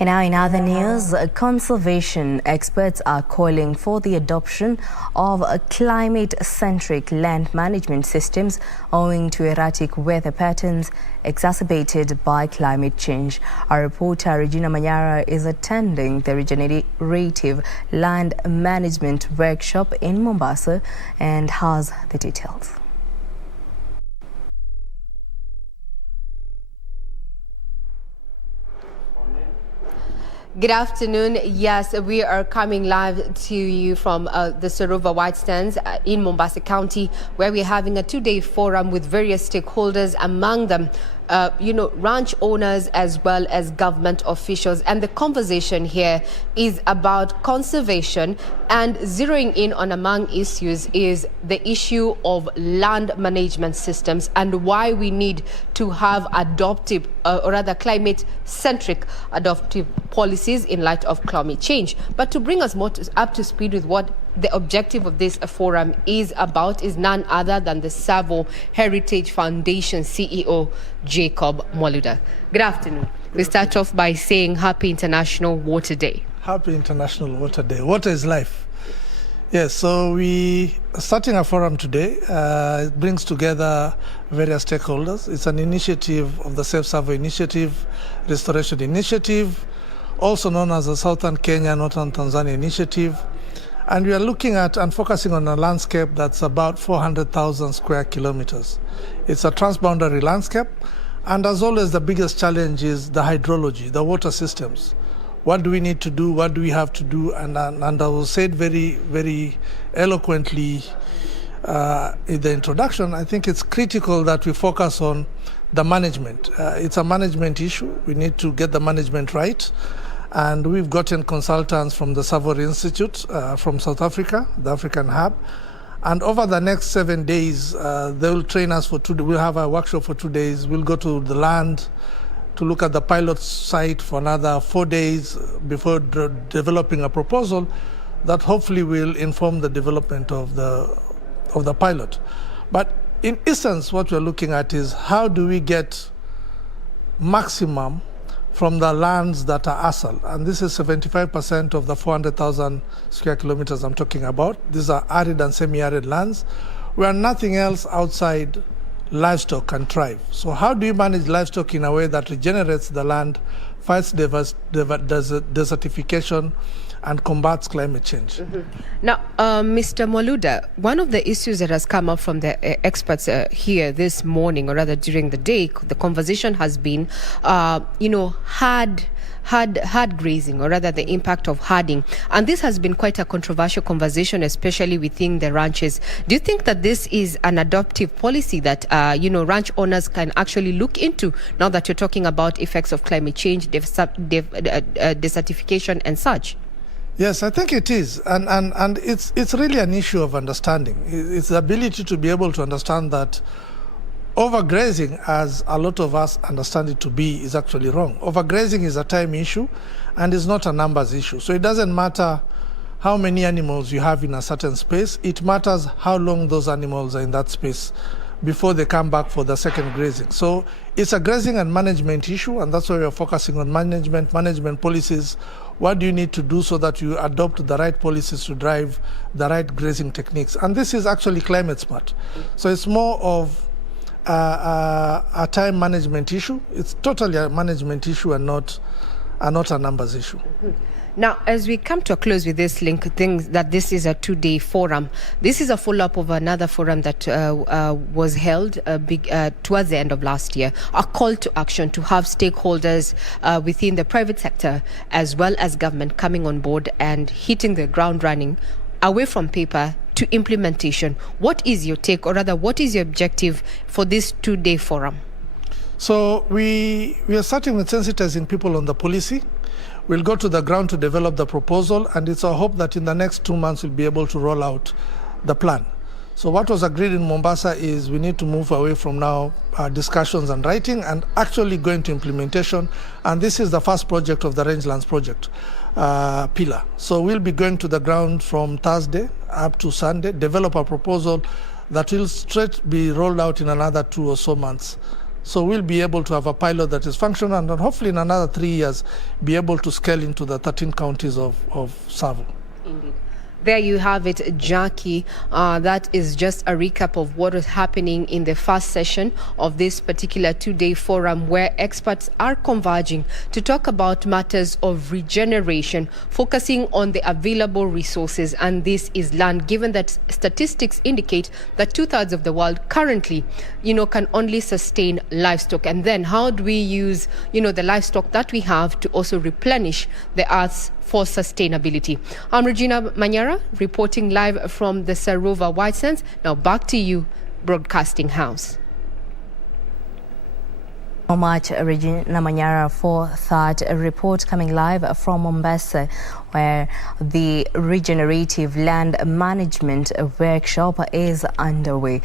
And now in other news, conservation experts are calling for the adoption of climate-centric land management systems owing to erratic weather patterns exacerbated by climate change. Our reporter Regina Manyara is attending the regenerative land management workshop in Mombasa and has the details. Good afternoon. Yes, we are coming live to you from the Saruva White Stands in Mombasa County, where we're having a two-day forum with various stakeholders, among them ranch owners as well as government officials. And the conversation here is about conservation, and zeroing in on among issues is the issue of land management systems and why we need to have adoptive or rather climate-centric adoptive policies in light of climate change. But to bring us more up to speed with what the objective of this forum is about is none other than the Savo Heritage Foundation CEO, Jacob Mwaluda. Good afternoon. We start off by saying Happy International Water Day. Happy International Water Day. Water is life. Yes, so we are starting a forum today. It brings together various stakeholders. It's an initiative of the Safe Savo Initiative, Restoration Initiative, also known as the Southern Kenya, Northern Tanzania Initiative. And we are looking at and focusing on a landscape that's about 400,000 square kilometers. It's a transboundary landscape. And as always, the biggest challenge is the hydrology, the water systems. What do we need to do? What do we have to do? And I will say it very, very eloquently in the introduction. I think it's critical that we focus on the management. It's a management issue. We need to get the management right. And we've gotten consultants from the Savory Institute from South Africa, the African Hub. And over the next 7 days, they will train us for 2 days. We'll have a workshop for 2 days. We'll go to the land to look at the pilot site for another 4 days before developing a proposal that hopefully will inform the development of the pilot. But in essence, what we're looking at is how do we get maximum from the lands that are ASAL. And this is 75% of the 400,000 square kilometers I'm talking about. These are arid and semi-arid lands where nothing else outside livestock can thrive. So how do you manage livestock in a way that regenerates the land, fights desertification, and combats climate change? Mm-hmm. Now, Mr. Mwaluda, one of the issues that has come up from the experts here this morning, or rather during the day, the conversation has been, hard grazing, or rather the impact of herding. And this has been quite a controversial conversation, especially within the ranches. Do you think that this is an adoptive policy that, ranch owners can actually look into now that you're talking about effects of climate change, desertification and such? Yes, I think it is. And it's really an issue of understanding. It's the ability to be able to understand that overgrazing, as a lot of us understand it to be, is actually wrong. Overgrazing is a time issue and is not a numbers issue. So it doesn't matter how many animals you have in a certain space. It matters how long those animals are in that space before they come back for the second grazing. So it's a grazing and management issue, and that's why we're focusing on management policies. What do you need to do so that you adopt the right policies to drive the right grazing techniques? And this is actually climate smart. So it's more of a time management issue. It's totally a management issue and not a numbers issue. Mm-hmm. Now, as we come to a close with this link, things that this is a two-day forum. This is a follow-up of another forum that was held towards the end of last year. A call to action to have stakeholders within the private sector as well as government coming on board and hitting the ground running away from paper to implementation. What is your take, or rather, what is your objective for this two-day forum? So we are starting with sensitizing people on the policy. We'll go to the ground to develop the proposal, and it's our hope that in the next 2 months we'll be able to roll out the plan. So what was agreed in Mombasa is we need to move away from now discussions and writing and actually go into implementation. And this is the first project of the Rangelands project pillar. So we'll be going to the ground from Thursday up to Sunday, develop a proposal that will straight be rolled out in another 2 or so months So we'll be able to have a pilot that is functional, and then hopefully in another 3 years be able to scale into the 13 counties of Savo. Indeed. There you have it, Jackie. That is just a recap of what is happening in the first session of this particular two-day forum, where experts are converging to talk about matters of regeneration, focusing on the available resources. And this is land, given that statistics indicate that 2/3 of the world currently, can only sustain livestock. And then how do we use, the livestock that we have to also replenish the earth's for sustainability? I'm Regina Manyara, reporting live from the Sarova White Sands. Now back to you, Broadcasting House. So much, Regina Manyara, for that report, coming live from Mombasa, where the regenerative land management workshop is underway.